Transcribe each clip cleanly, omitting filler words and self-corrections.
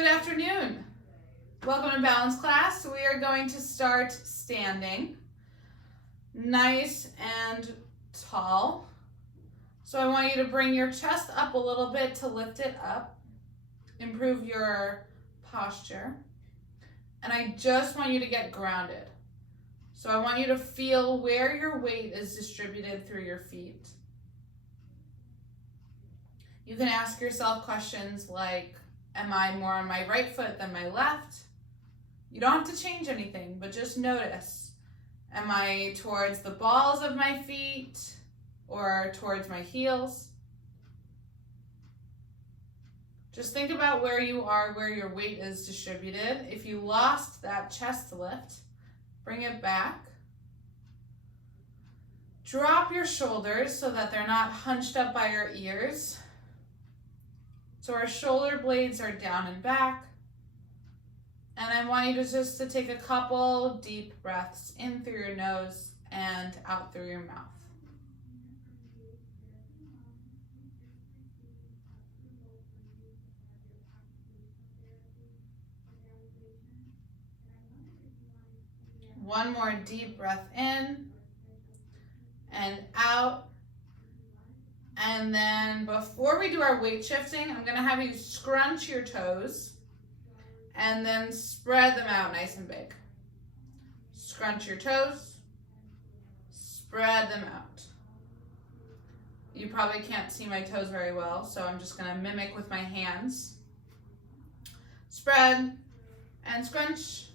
Good afternoon. Welcome to balance class. We are going to start standing, nice and tall. So I want you to bring your chest up a little bit to lift it up, improve your posture. And I just want you to get grounded. So I want you to feel where your weight is distributed through your feet. You can ask yourself questions like, am I more on my right foot than my left? You don't have to change anything, but just notice. Am I towards the balls of my feet or towards my heels? Just think about where you are, where your weight is distributed. If you lost that chest lift, bring it back. Drop your shoulders so that they're not hunched up by your ears. So our shoulder blades are down and back. And I want you to just take a couple deep breaths in through your nose and out through your mouth. One more deep breath in and out. And then before we do our weight shifting, I'm going to have you scrunch your toes and then spread them out nice and big. Scrunch your toes, spread them out. You probably can't see my toes very well, so I'm just going to mimic with my hands. Spread and scrunch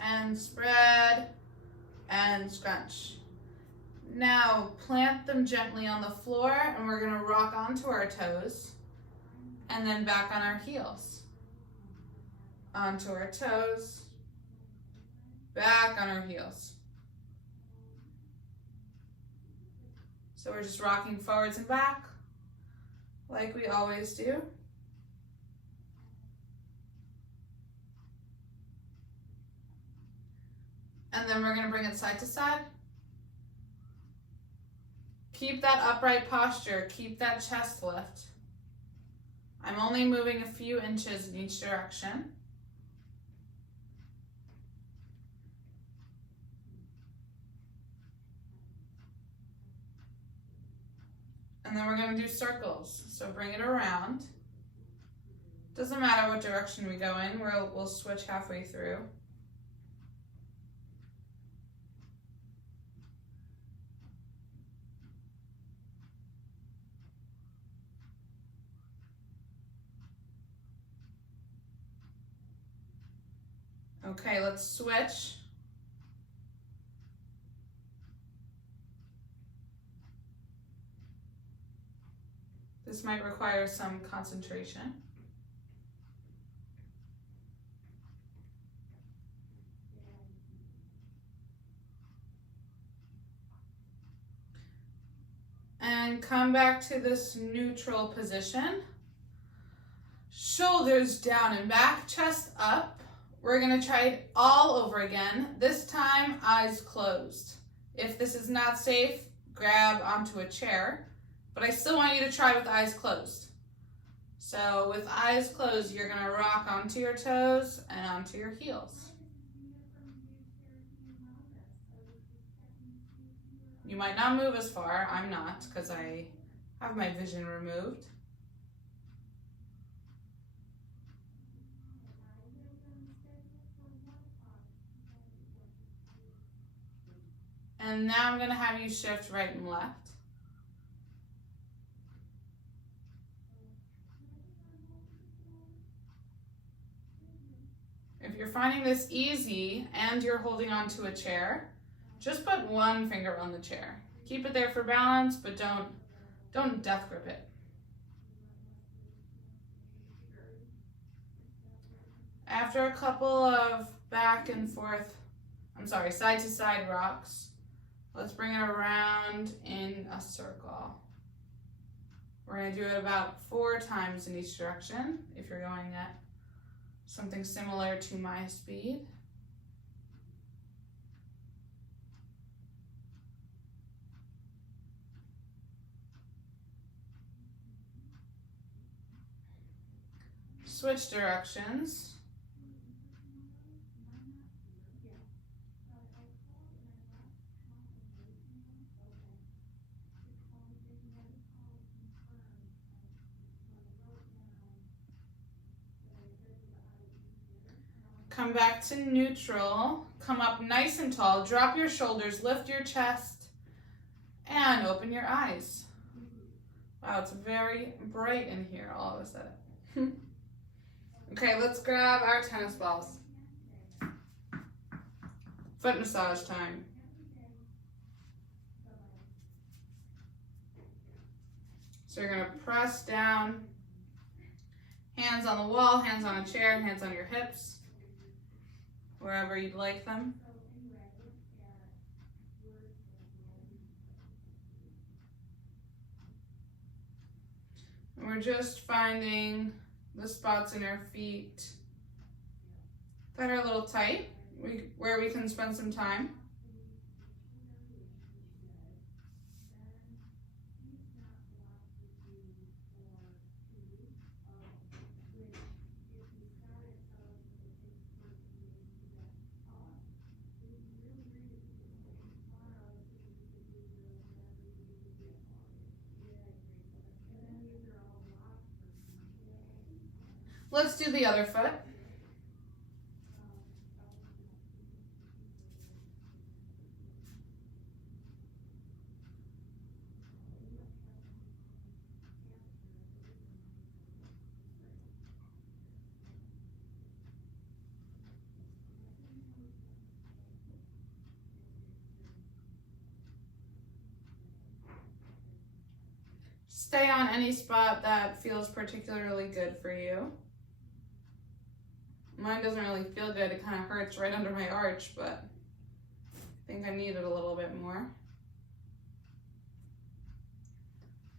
and spread and scrunch. Now plant them gently on the floor and we're going to rock onto our toes and then back on our heels. Onto our toes, back on our heels. So we're just rocking forwards and back like we always do. And then we're going to bring it side to side. Keep that upright posture, keep that chest lift. I'm only moving a few inches in each direction. And then we're going to do circles. So bring it around. Doesn't matter what direction we go in, we'll switch halfway through. Okay, let's switch. This might require some concentration. And come back to this neutral position. Shoulders down and back, chest up. We're going to try it all over again. This time, eyes closed. If this is not safe, grab onto a chair. But I still want you to try with eyes closed. So with eyes closed, you're going to rock onto your toes and onto your heels. You might not move as far. I'm not, because I have my vision removed. And now I'm going to have you shift right and left. If you're finding this easy and you're holding onto a chair, just put one finger on the chair. Keep it there for balance, but don't death grip it. After a couple of back and forth, side to side rocks, let's bring it around in a circle. We're going to do it about 4 times in each direction if you're going at something similar to my speed. switch directions. Come back to neutral. Come up nice and tall. Drop your shoulders, lift your chest, and open your eyes. Wow, it's very bright in here all of a sudden. Okay, let's grab our tennis balls. Foot massage time. So you're gonna press down, hands on the wall, hands on a chair, hands on your hips, wherever you'd like them. And we're just finding the spots in our feet that are a little tight, where we can spend some time. Let's do the other foot. Stay on any spot that feels particularly good for you. Mine doesn't really feel good. It kind of hurts right under my arch, but I think I need it a little bit more.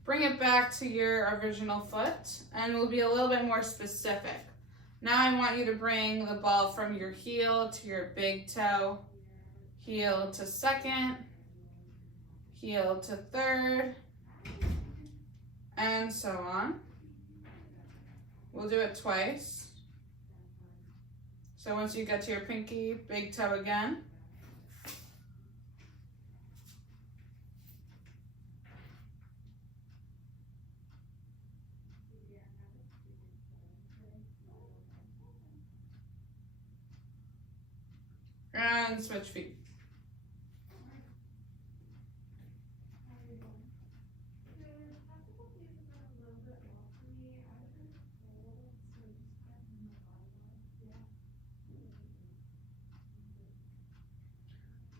Bring it back to your original foot, and we'll be a little bit more specific. Now I want you to bring the ball from your heel to your big toe, heel to second, heel to third, and so on. We'll do it twice. So once you get to your pinky, big toe again. And switch feet.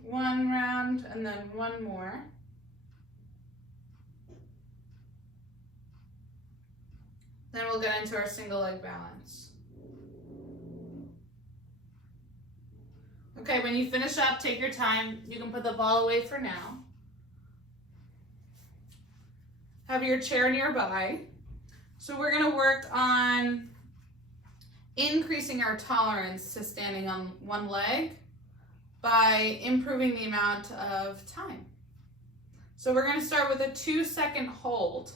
One round and then one more. Then we'll get into our single leg balance. Okay, when you finish up, take your time. You can put the ball away for now. Have your chair nearby. So we're gonna work on increasing our tolerance to standing on one leg by improving the amount of time. So we're going to start with a 2-second hold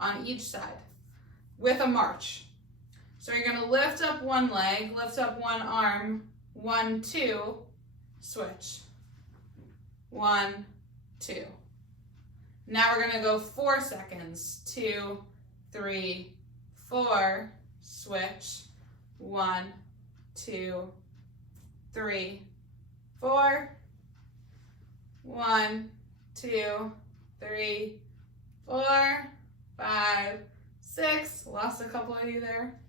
on each side with a march. So you're going to lift up one leg, lift up one arm, 1, 2, switch. 1, 2. Now we're going to go 4 seconds. 2, 3, 4, switch. 1, 2, 3, 4. 1, 2, 3, 4, 5, 6. Lost a couple of you there.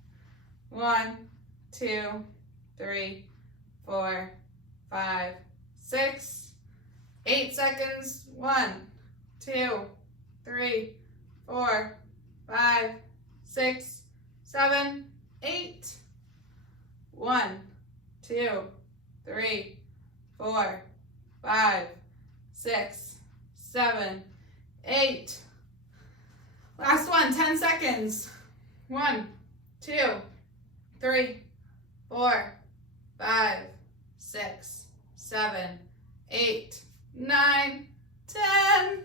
1, 2, 3, 4, 5, 6. 8 seconds. 1, 2, 3, 4, 5, 6, 7, 8. 1, 2, 3, 4, 5, 6, 7, 8. Last one, 10 seconds. 1, 2, 3, 4, 5, 6, 7, 8, 9, 10.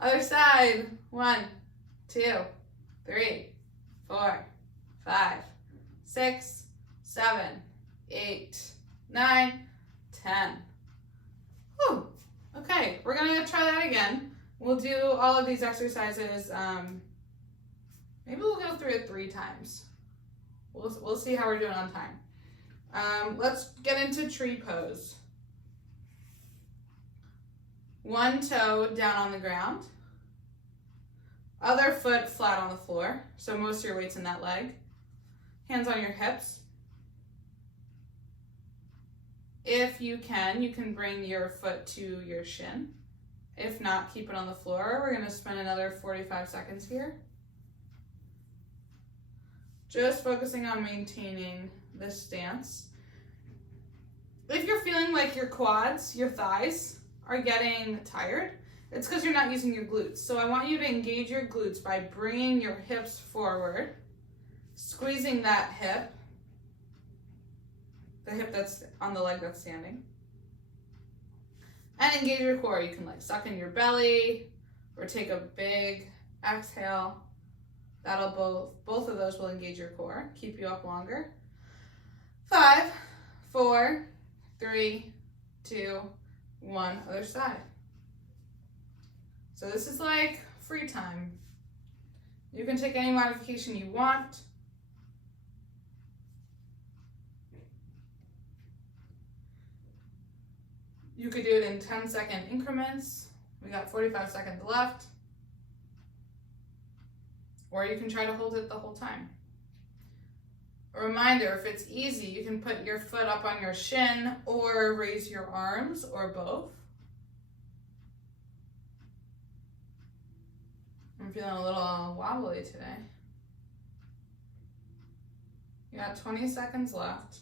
Other side. 1, 2, 3, 4, 5, 6, 7, 8, 9, 10. Whew. Okay, we're gonna try that again. We'll do all of these exercises. Maybe we'll go through it 3 times. We'll see how we're doing on time. Let's get into tree pose. One toe down on the ground. Other foot flat on the floor. So most of your weight's in that leg. Hands on your hips. If you can bring your foot to your shin. If not, keep it on the floor. We're gonna spend another 45 seconds here. Just focusing on maintaining this stance. If you're feeling like your quads, your thighs are getting tired, it's because you're not using your glutes. So I want you to engage your glutes by bringing your hips forward, squeezing that hip, the hip that's on the leg that's standing, and engage your core. You can like suck in your belly or take a big exhale. That'll both of those will engage your core, keep you up longer. 5, 4, 3, 2, 1, other side. So this is like free time. You can take any modification you want. You could do it in 10-second increments. We got 45 seconds left. Or you can try to hold it the whole time. A reminder, if it's easy, you can put your foot up on your shin or raise your arms or both. I'm feeling a little wobbly today. You got 20 seconds left.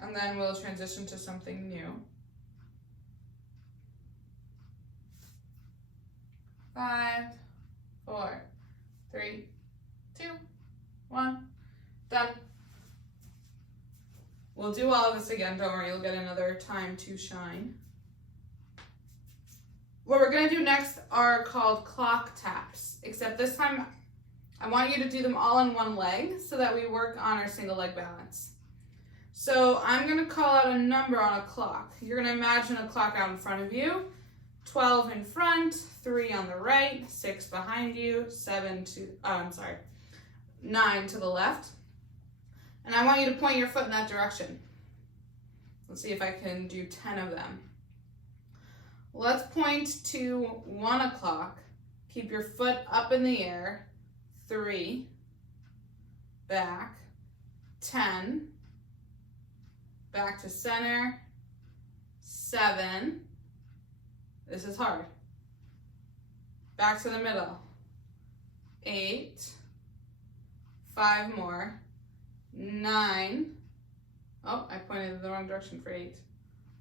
And then we'll transition to something new. 5, 4, 3, 2, 1, done. We'll do all of this again, don't worry, you'll get another time to shine. What we're gonna do next are called clock taps, except this time I want you to do them all in one leg so that we work on our single leg balance. So I'm gonna call out a number on a clock. You're gonna imagine a clock out in front of you. 12 in front, 3 on the right, 6 behind you, 9 to the left. And I want you to point your foot in that direction. Let's see if I can do 10 of them. Let's point to 1 o'clock. Keep your foot up in the air. 3, back, 10, back to center, 7, this is hard, back to the middle, 8, 5 more, 9, oh, I pointed in the wrong direction for 8,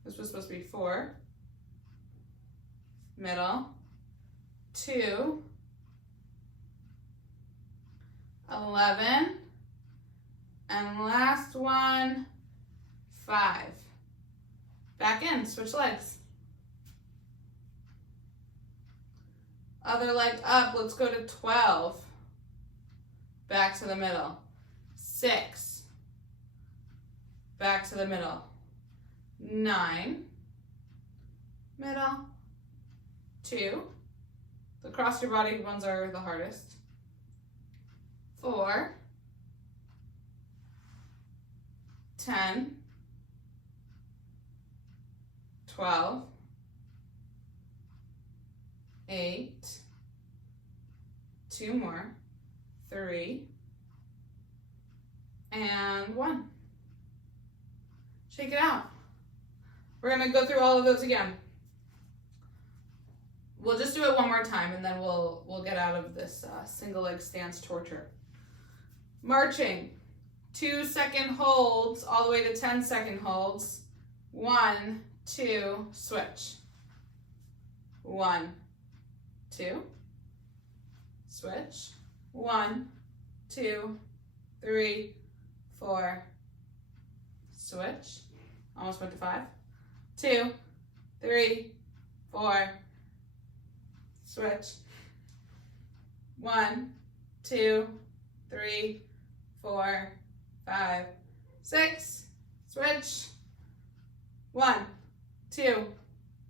this was supposed to be 4, middle, 2, 11, and last one, 5. Back in, switch legs. Other leg up, let's go to 12. Back to the middle. 6. Back to the middle. 9. Middle. 2. The cross your body ones are the hardest. 4. 10. 12. 8. 2 more. 3. And 1. Shake it out. We're gonna go through all of those again. We'll just do it one more time and then we'll get out of this single leg stance torture. Marching. 2-second holds all the way to 10-second holds. 1, 2, switch. 1, 2, switch. 1, 2, 3, 4, switch. Almost went to 5. 2, 3, 4, switch. 1, 2, 3, 4, 5, 6. Switch. 1, 2,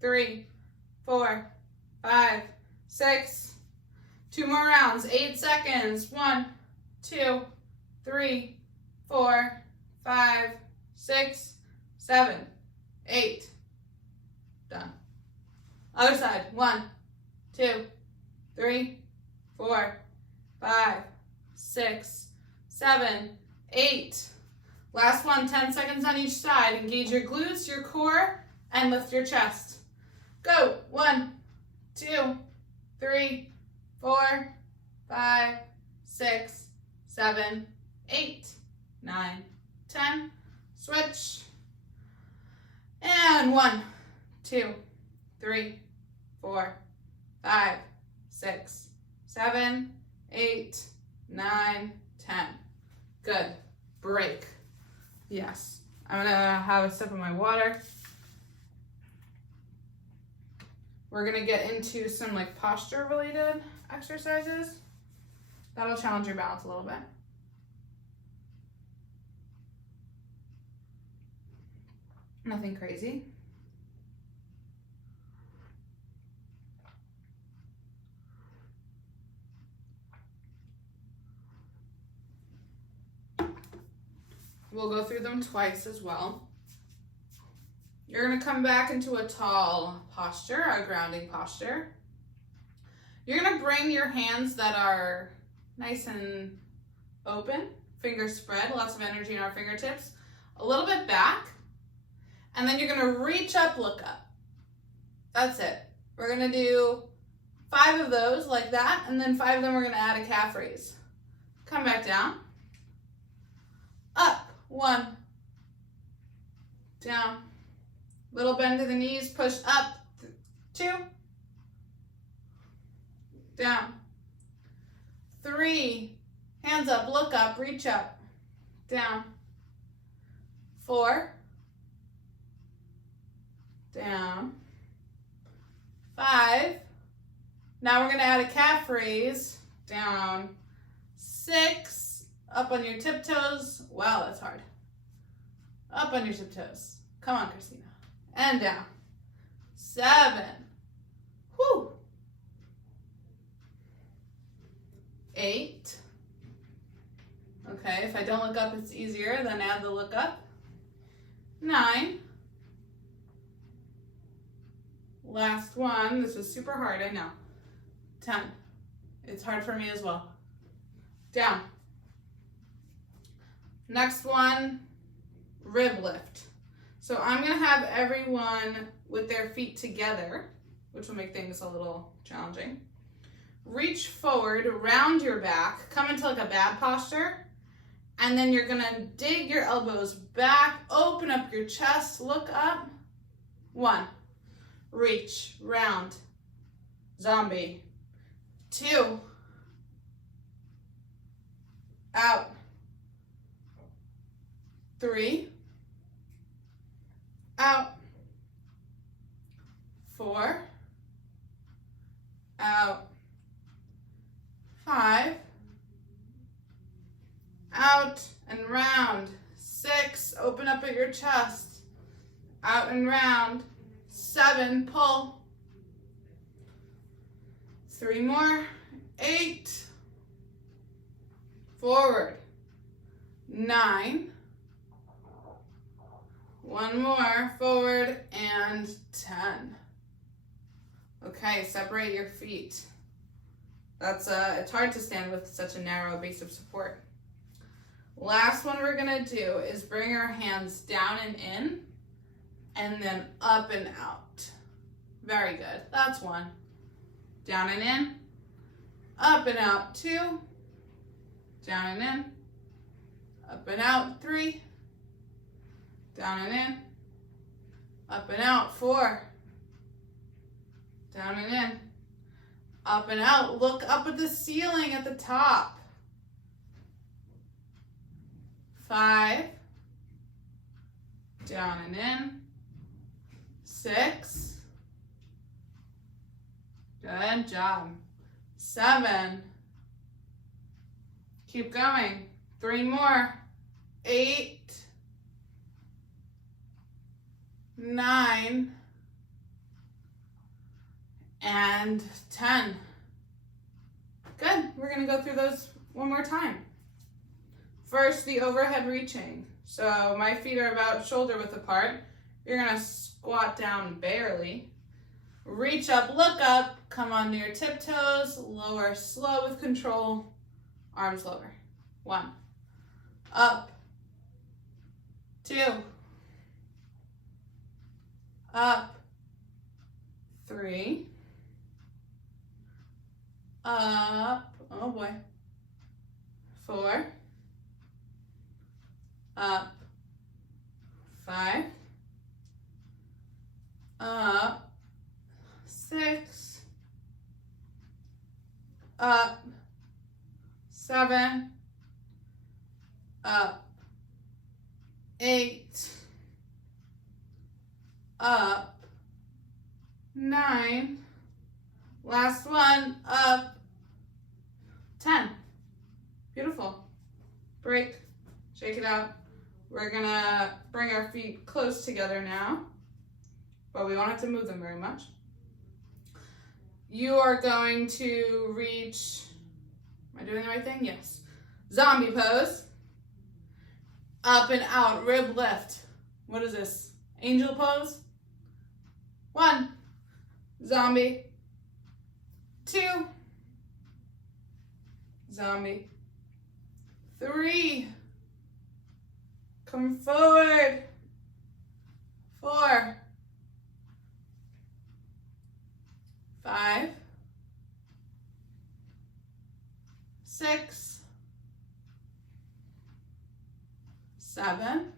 3, 4, 5, 6. 2 more rounds. 8 seconds. 1, 2, 3, 4, 5, 6, 7, 8. Done. Other side. 1, 2, 3, 4, 5, 6, 7, 8. Last one, 10 seconds on each side. Engage your glutes, your core, and lift your chest. Go. 1, 2, 3, 4, 5, 6, 7, 8, 9, 10. Switch. And 1, 2, 3, 4, 5, 6, 7, 8, 9, 10. Good. Break. Yes. I'm going to have a sip of my water. We're going to get into some like posture related exercises. That'll challenge your balance a little bit. Nothing crazy. We'll go through them twice as well. You're going to come back into a tall posture, a grounding posture. You're going to bring your hands that are nice and open, fingers spread, lots of energy in our fingertips, a little bit back, and then you're going to reach up, look up. That's it. We're going to do 5 of those like that, and then 5 of them we're going to add a calf raise. Come back down, up. 1, down, little bend to the knees, push up, 2, down, 3, hands up, look up, reach up, down, 4, down, 5, now we're going to add a calf raise, down, 6, up on your tiptoes. Wow, that's hard. Up on your tiptoes. Come on, Christina. And down. 7. Whew. 8. Okay, if I don't look up, it's easier. Then add the look up. 9. Last one. This is super hard, I know. 10. It's hard for me as well. Down. Next one, rib lift. So I'm going to have everyone with their feet together, which will make things a little challenging. Reach forward, round your back, come into like a bad posture, and then you're going to dig your elbows back, open up your chest, look up. 1, reach, round, zombie. 2, out. 3, out, 4, out, 5, out and round, 6, open up at your chest, out and round, 7, pull, 3 more, 8, forward, 9, 1 more, forward, and 10. Okay, separate your feet. That's it's hard to stand with such a narrow base of support. Last one we're gonna do is bring our hands down and in, and then up and out. Very good, that's 1. Down and in, up and out, 2. Down and in, up and out, 3. Down and in, up and out, 4. Down and in, up and out. Look up at the ceiling at the top. 5. Down and in. 6. Good job. 7. Keep going. 3 more. 8, 9, and 10. Good. We're going to go through those one more time. First, the overhead reaching. So my feet are about shoulder width apart. You're going to squat down barely. Reach up, look up, come onto your tiptoes, lower slow with control, arms lower. 1. Up. 2. Up. 3. Up. Oh boy. 4. Up. 5. Up. 6. Up. 7. Up. 8. Up. 9. Last one. Up. 10. Beautiful. Break. Shake it out. We're gonna bring our feet close together now, but we won't have to move them very much. You are going to reach, am I doing the right thing? Yes. Zombie pose. Up and out, rib lift. What is this? Angel pose? 1. Zombie. 2. Zombie. 3. Come forward. 4. 5. 6. 7.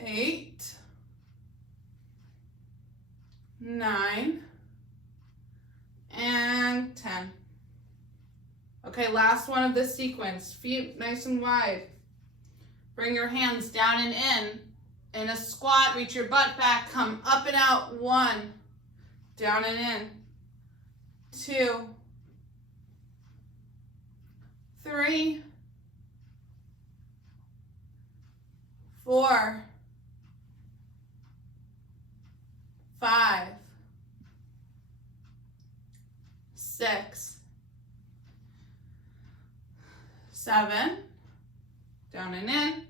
8. 9. And 10. Okay, last one of this sequence. Feet nice and wide. Bring your hands down and in. In a squat, reach your butt back, come up and out. 1. Down and in. 2. 3. 4. 5. 6. 7. Down and in.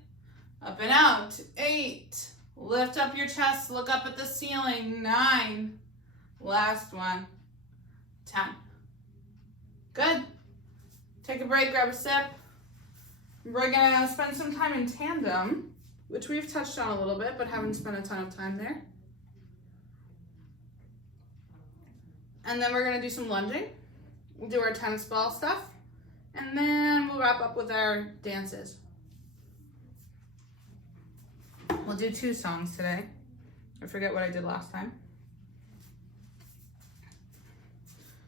Up and out. 8. Lift up your chest. Look up at the ceiling. 9. Last one. 10. Good. Take a break. Grab a sip. We're going to spend some time in tandem, which we've touched on a little bit, but haven't spent a ton of time there. And then we're going to do some lunging. We'll do our tennis ball stuff. And then we'll wrap up with our dances. We'll do 2 songs today. I forget what I did last time.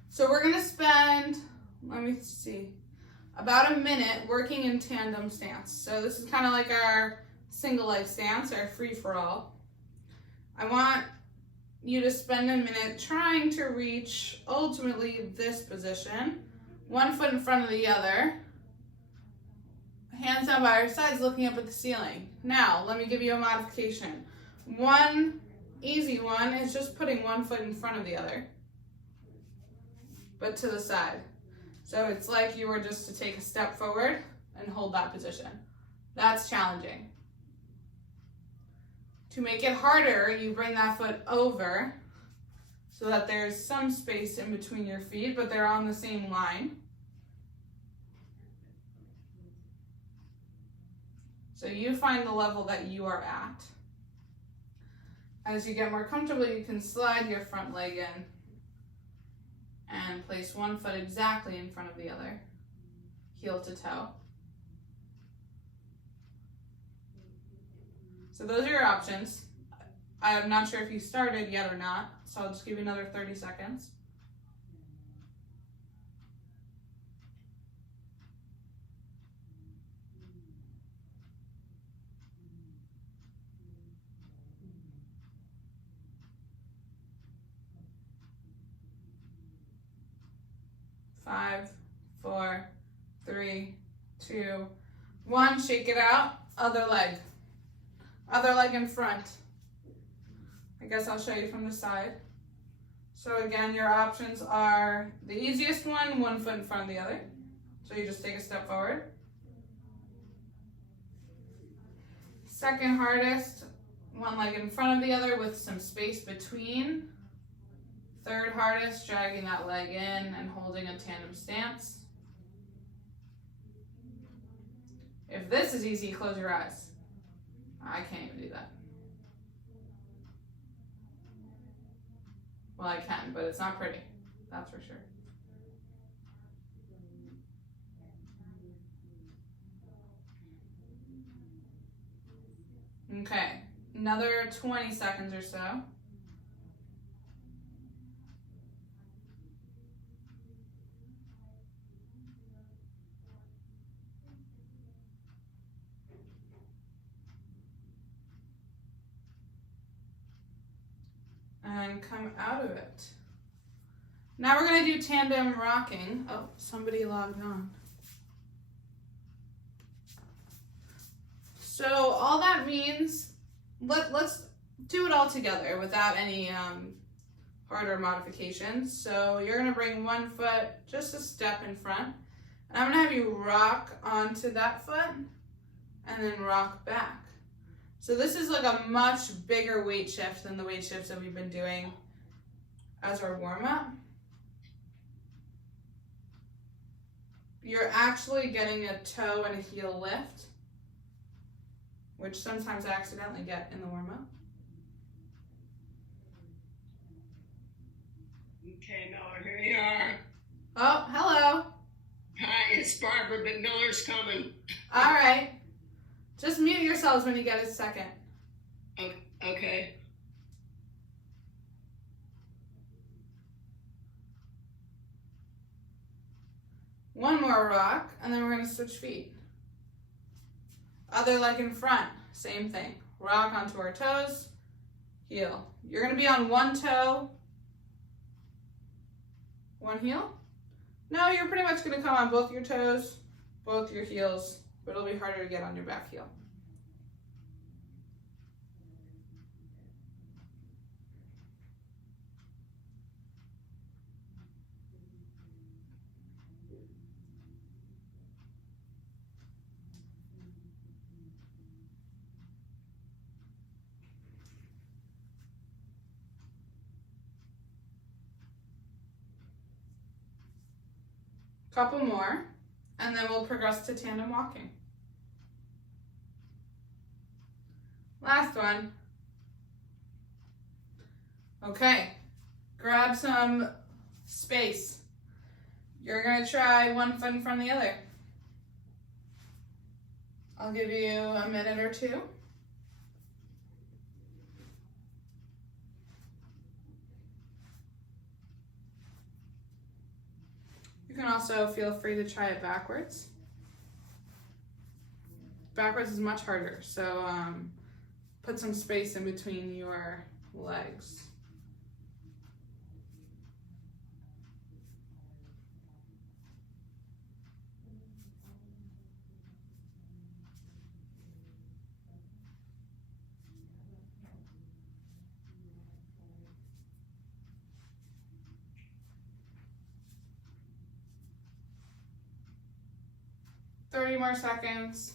So we're going to spend, let me see, about a minute working in tandem stance. So this is kind of like our single leg stance, our free-for-all. I want you to spend a minute trying to reach ultimately this position. 1 foot in front of the other. Hands down by our sides, looking up at the ceiling. Now, let me give you a modification. One easy one is just putting 1 foot in front of the other, but to the side. So it's like you were just to take a step forward and hold that position. That's challenging. To make it harder, you bring that foot over so that there's some space in between your feet, but they're on the same line. So you find the level that you are at. As you get more comfortable, you can slide your front leg in and place 1 foot exactly in front of the other, heel to toe. So those are your options. I'm not sure if you started yet or not, so I'll just give you another 30 seconds. 5, 4, 3, 2, 1. Shake it out. Other leg. Other leg in front. I guess I'll show you from the side. So again, your options are the easiest one foot in front of the other. So you just take a step forward. Second hardest, one leg in front of the other with some space between. Third hardest, dragging that leg in and holding a tandem stance. If this is easy, close your eyes. I can't even do that. Well, I can, but it's not pretty. That's for sure. Okay, another 20 seconds or so. And come out of it. Now we're going to do tandem rocking. Oh, somebody logged on. So all that means, let's do it all together without any harder modifications. So you're going to bring one foot just a step in front. And I'm going to have you rock onto that foot and then rock back. So this is like a much bigger weight shift than the weight shifts that we've been doing as our warm-up. You're actually getting a toe and a heel lift, which sometimes I accidentally get in the warm-up. Okay, Miller, here you are. Oh, hello. Hi, it's Barbara, but Miller's coming. All right. Just mute yourselves when you get a second. Okay. One more rock, and then we're going to switch feet. Other leg in front, same thing. Rock onto our toes, heel. You're going to be on one toe, one heel. No, you're pretty much going to come on both your toes, both your heels, but it'll be harder to get on your back heel. Couple more, and then we'll progress to tandem walking. Last one. Okay, grab some space. You're gonna try one foot in front of the other. I'll give you a minute or two. You can also feel free to try it backwards. Backwards is much harder, so put some space in between your legs. Thirty more seconds.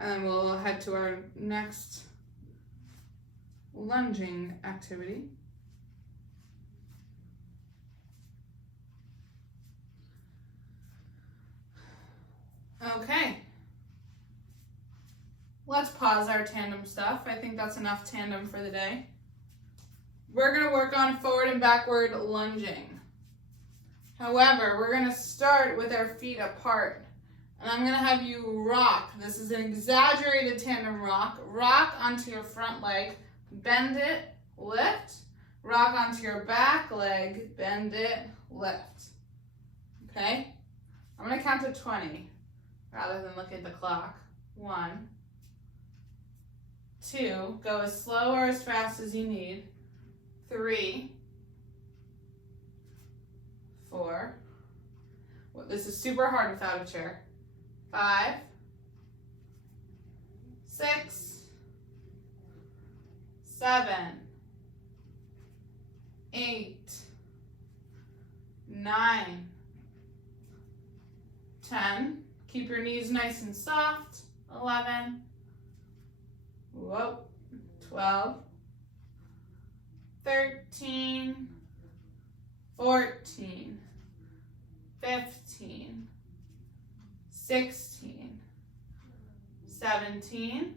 And then we'll head to our next lunging activity. Okay. Let's pause our tandem stuff. I think that's enough tandem for the day. We're going to work on forward and backward lunging. However, we're going to start with our feet apart. And I'm going to have you rock. This is an exaggerated tandem rock. Rock onto your front leg, bend it, lift. Rock onto your back leg, bend it, lift. Okay? I'm gonna count to 20 rather than look at the clock. 1, 2, go as slow or as fast as you need. 3, 4, well, this is super hard without a chair. 5, 6, 7, 8, 9, 10. Keep your knees nice and soft. 11, whoa, 12, 13, 14, 15, 16, 17,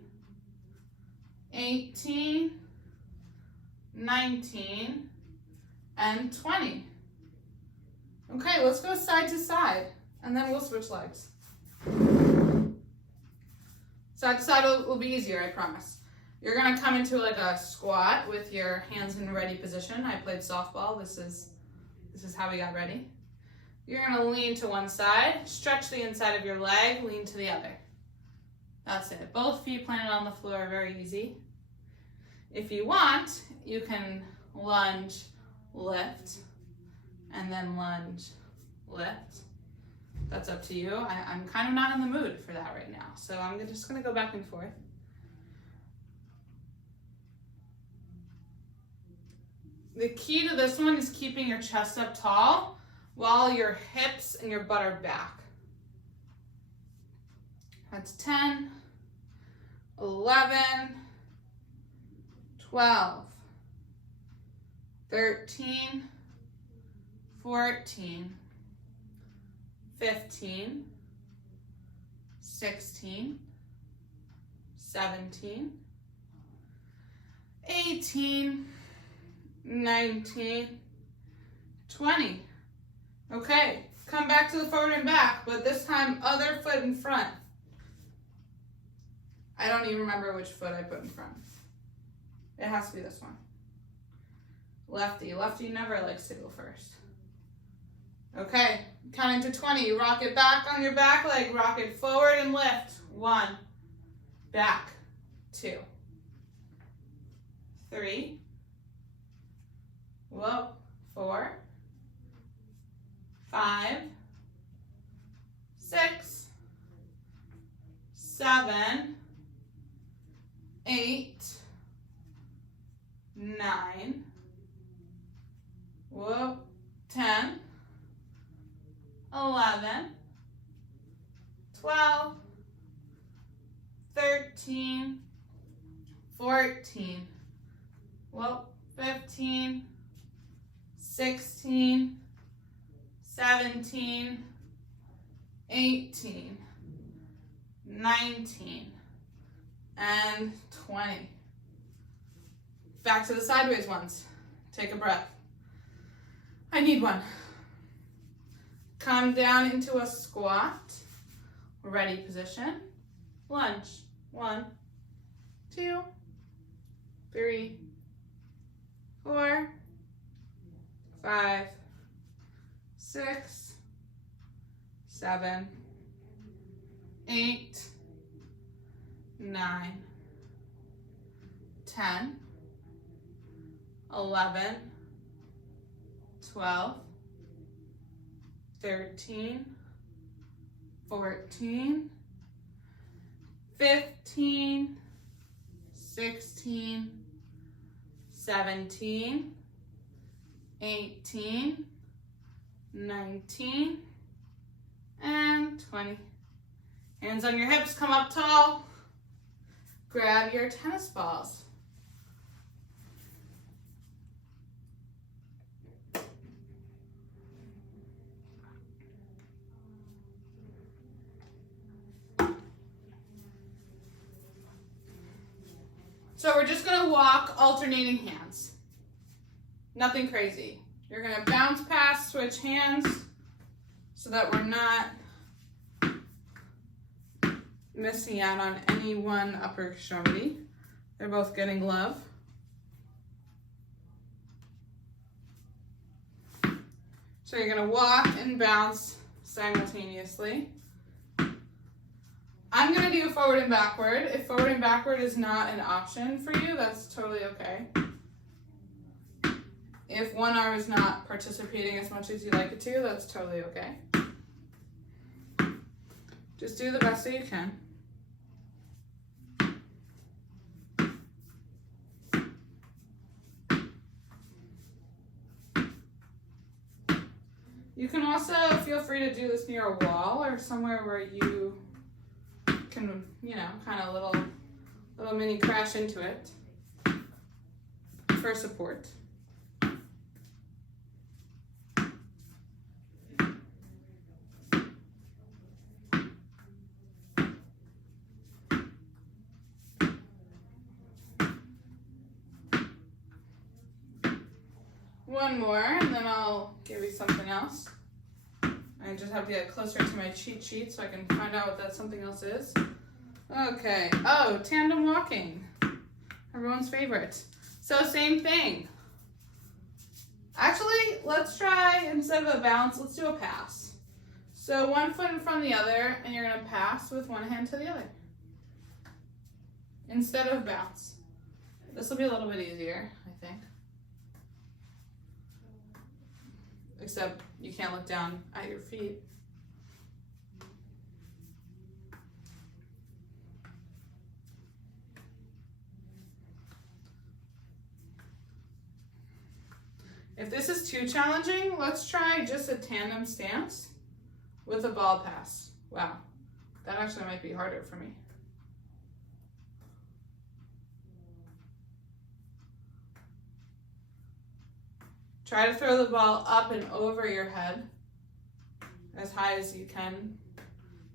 18, 19, and 20. Okay, let's go side to side, and then we'll switch legs. Side to side will be easier, I promise. You're gonna come into like a squat with your hands in ready position. I played softball. This is how we got ready. You're gonna lean to one side, stretch the inside of your leg, lean to the other. That's it. Both feet planted on the floor, very easy. If you want, you can lunge, lift, and then lunge, lift. That's up to you. I'm kind of not in the mood for that right now, so I'm just gonna go back and forth. The key to this one is keeping your chest up tall while your hips and your butt are back. That's 10, 11, 12, 13, 14, 15, 16, 17, 18, 19, 20. Okay, come back to the forward and back, but this time other foot in front. I don't even remember which foot I put in front. It has to be this one. Lefty. Lefty never likes to go first. Okay, counting to 20. Rock it back on your back leg. Rock it forward and lift. 1, back, 2, 3, whoa, 4, 5, 6, 7, 8, 9, whoa, 10, 11, 12, 13, 14, well, 15, 16, 17, 18, 19, and 20. Back to the sideways ones. Take a breath. I need one. Come down into a squat. Ready position. Lunge. 1, 2, 3, 4, 5, 6, 7, 8, 9, 10, 11, 12, 13, 14, 15, 16, 17, 18, 19, and 20. Hands on your hips, come up tall. Grab your tennis balls. So we're just gonna walk alternating hands. Nothing crazy. You're gonna bounce past, switch hands so that we're not missing out on any one upper extremity. They're both getting love. So you're gonna walk and bounce simultaneously. I'm going to do forward and backward. If forward and backward is not an option for you, that's totally okay. If one arm is not participating as much as you'd like it to, that's totally okay. Just do the best that you can. You can also feel free to do this near a wall or somewhere where you can, kind of little mini crash into it for support. One more, and then I'll give you something else. I just have to get closer to my cheat sheet so I can find out what that something else is. Okay. Oh, tandem walking. Everyone's favorite. So same thing. Actually, let's try, instead of a bounce, let's do a pass. So one foot in front of the other, and you're going to pass with one hand to the other. Instead of bounce. This will be a little bit easier, I think. Except you can't look down at your feet. If this is too challenging, let's try just a tandem stance with a ball pass. Wow, that actually might be harder for me. Try to throw the ball up and over your head as high as you can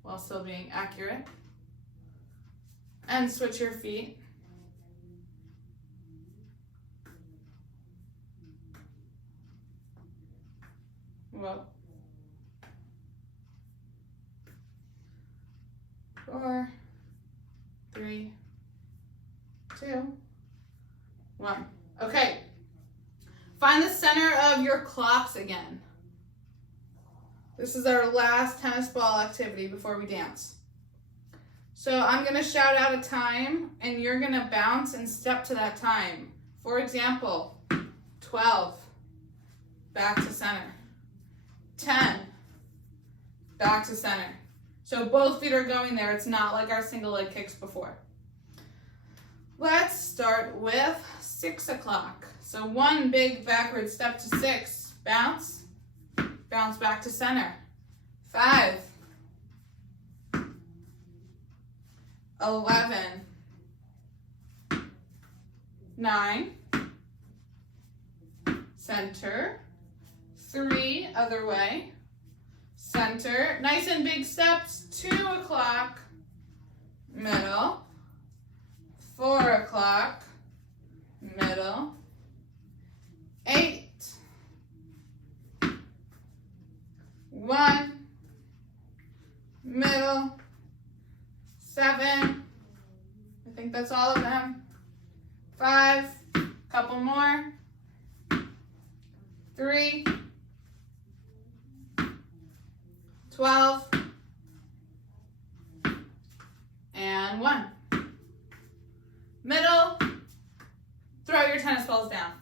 while still being accurate. And switch your feet. Whoa. 4, 3, 2, 1. Okay. Find the center of your clocks again. This is our last tennis ball activity before we dance. So I'm going to shout out a time, and you're going to bounce and step to that time. For example, 12, back to center. 10, back to center. So both feet are going there. It's not like our single leg kicks before. Let's start with 6 o'clock. So one big backward step to 6, bounce, bounce back to center. 5, 11, 9, center, 3, other way, center, nice and big steps, 2 o'clock, middle, 4 o'clock, middle, 8, 1, middle, 7, I think that's all of them, 5, couple more, 3, 12, and 1. Middle, throw your tennis balls down.